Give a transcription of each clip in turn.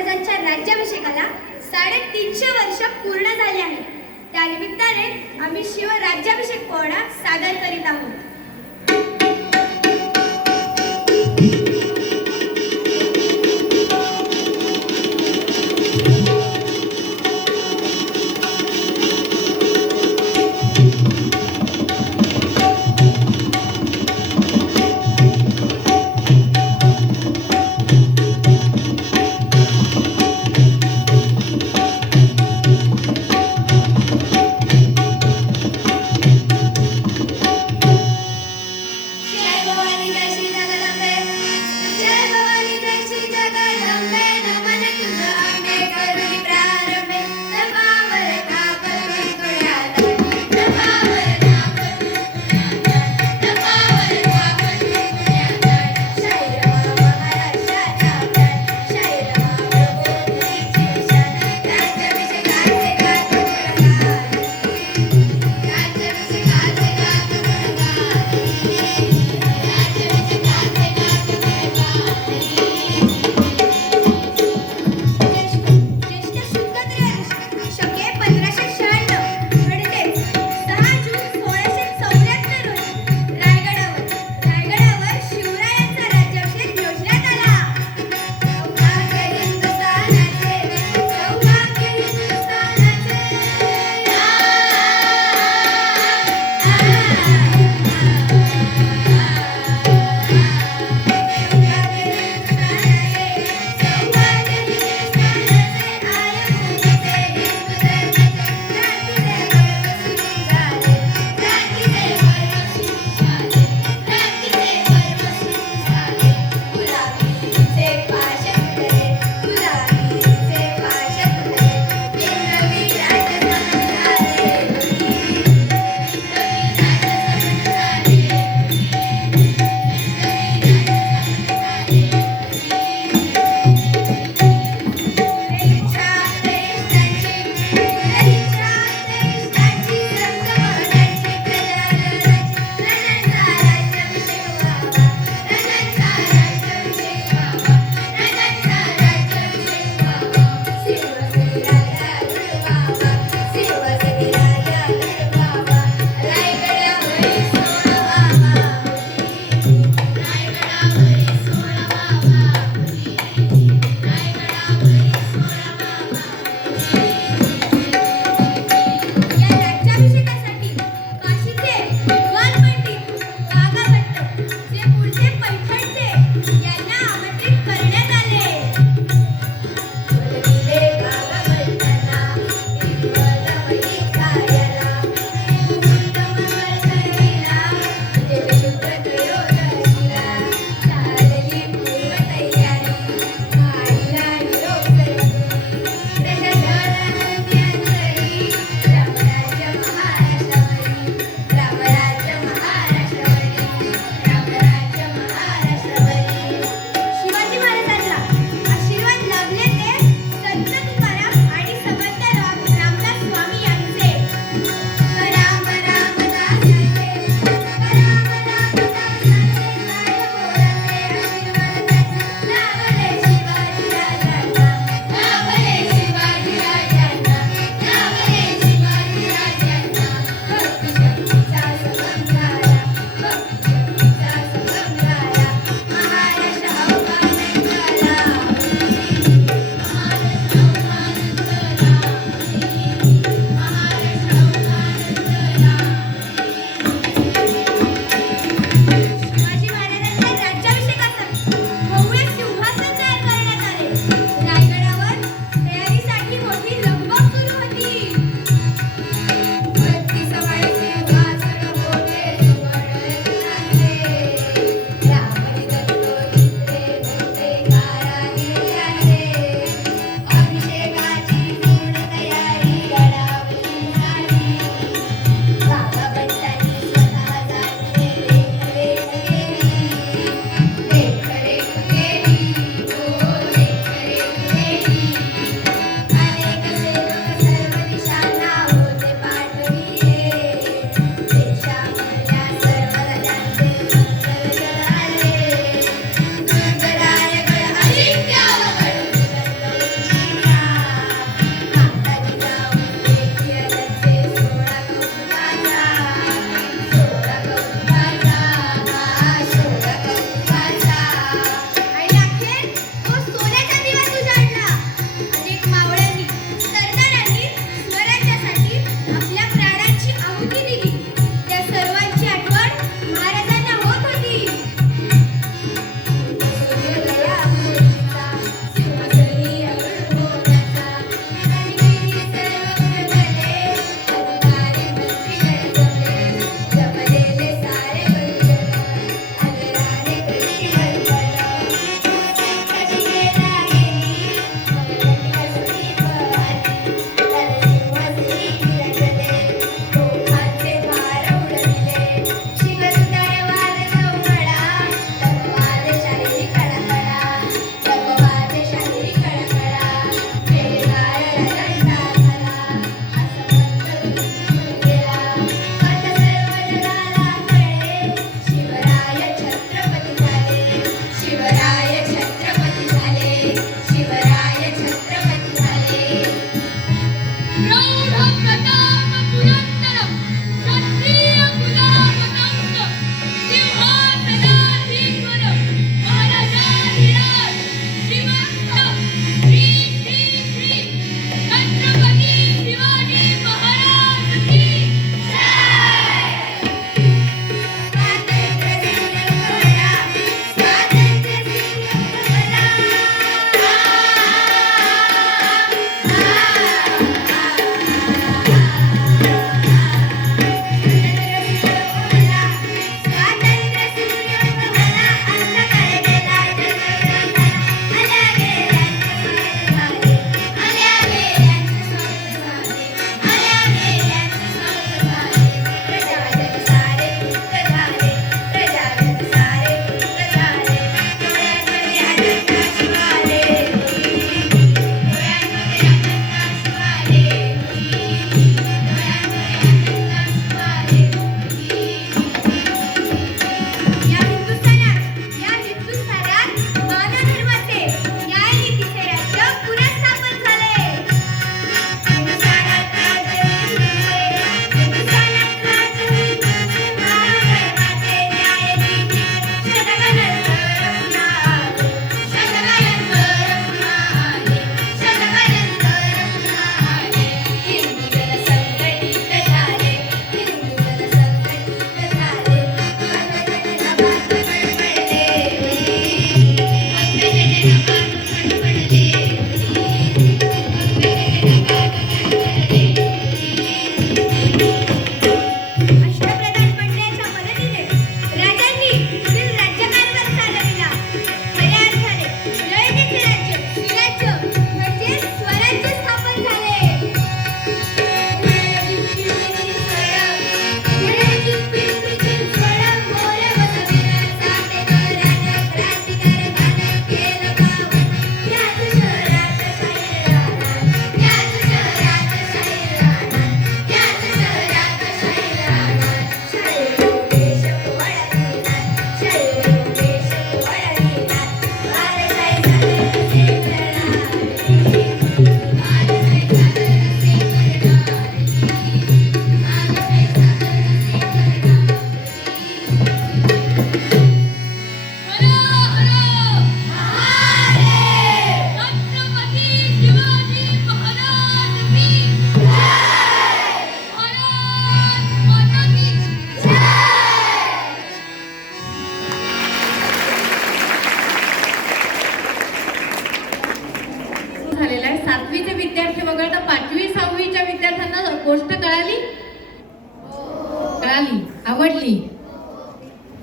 महाराजांच्या राज्याभिषेकाला साडेतीनशे वर्ष पूर्ण झाले आहे त्या निमित्ताने आम्ही शिव राज्याभिषेक पोहणा सादर करीत आहोत.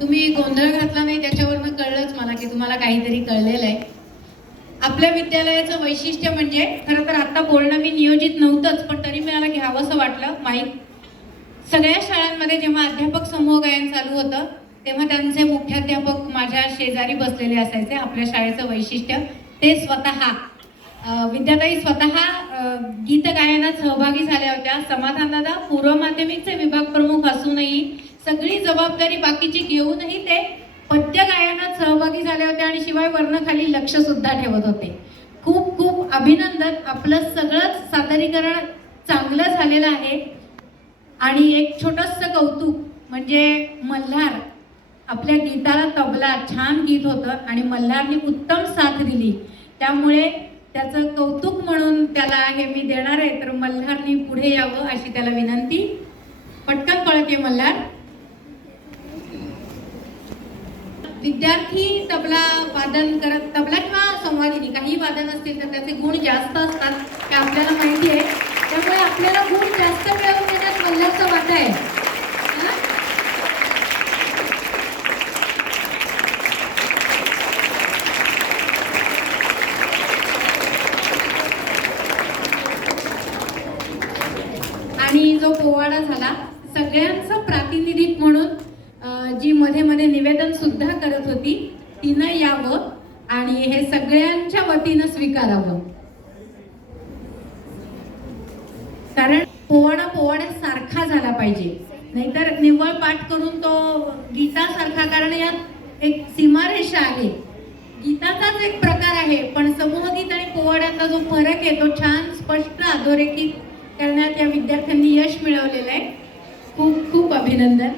तुम्ही गोंधळ घातला नाही त्याच्यावरनं कळलंच मला की तुम्हाला काहीतरी कळलेलं आहे आपल्या विद्यालयाचं वैशिष्ट्य म्हणजे खरं तर आत्ता बोलणं मी नियोजित नव्हतंच पण तरी मला घ्यावंसं वाटलं माईक. सगळ्या शाळांमध्ये जेव्हा अध्यापक समूह गायन चालू होतं तेव्हा त्यांचे मुख्याध्यापक माझ्या शेजारी बसलेले असायचे आपल्या शाळेचं वैशिष्ट्य. ते स्वतः. विद्याताई स्वतः गीत गायनात सहभागी झाल्या होत्या. समाधान दादा पूर्व माध्यमिकचे विभाग प्रमुख असूनही सगळी जबाबदारी बाकीची घेऊनही ते पद्य गायनात सहभागी झाले होते आणि शिवाय वर्णखाली लक्ष सुद्धा ठेवत होते. खूप खूप अभिनंदन. आपलं सगळंच सादरीकरण चांगलं झालेलं आहे. आणि एक छोटंसं कौतुक म्हणजे मल्हार. आपल्या गीताला तबला छान गीत होतं आणि मल्हारने उत्तम साथ दिली. त्यामुळे त्याचं कौतुक म्हणून त्याला हे मी देणार आहे. तर मल्हारनी पुढे यावं अशी त्याला विनंती. पटकन कळते मल्हार. विद्यार्थी तबला वादन करत तबला किंवा संवादिनी काही वादन असतील तर त्याचे गुण जास्त असतात हे आपल्याला माहिती आहे. त्यामुळे आपल्याला गुण जास्त मिळवून देण्यात मल्हारचा वाटा आहे. आणि जो पोवाडा झाला सगळ्यांचं प्रातिनिधिक म्हणून जी मध्ये मध्ये निवेदन सुद्धा करत होती तिनं यावं आणि हे सगळ्यांच्या वतीनं स्वीकारावं. कारण पोवाडा पोवाड्या सारखा झाला पाहिजे. नाहीतर निव्वळ पाठ करून तो गीतासारखा कारण यात एक सीमारेषा आहे. गीताचाच एक प्रकार आहे पण समूहगीत आणि पोवाड्याचा जो फरक आहे तो छान स्पष्ट अधोरेखित करण्यात या विद्यार्थ्यांनी यश मिळवलेलं आहे. खूप खूप अभिनंदन.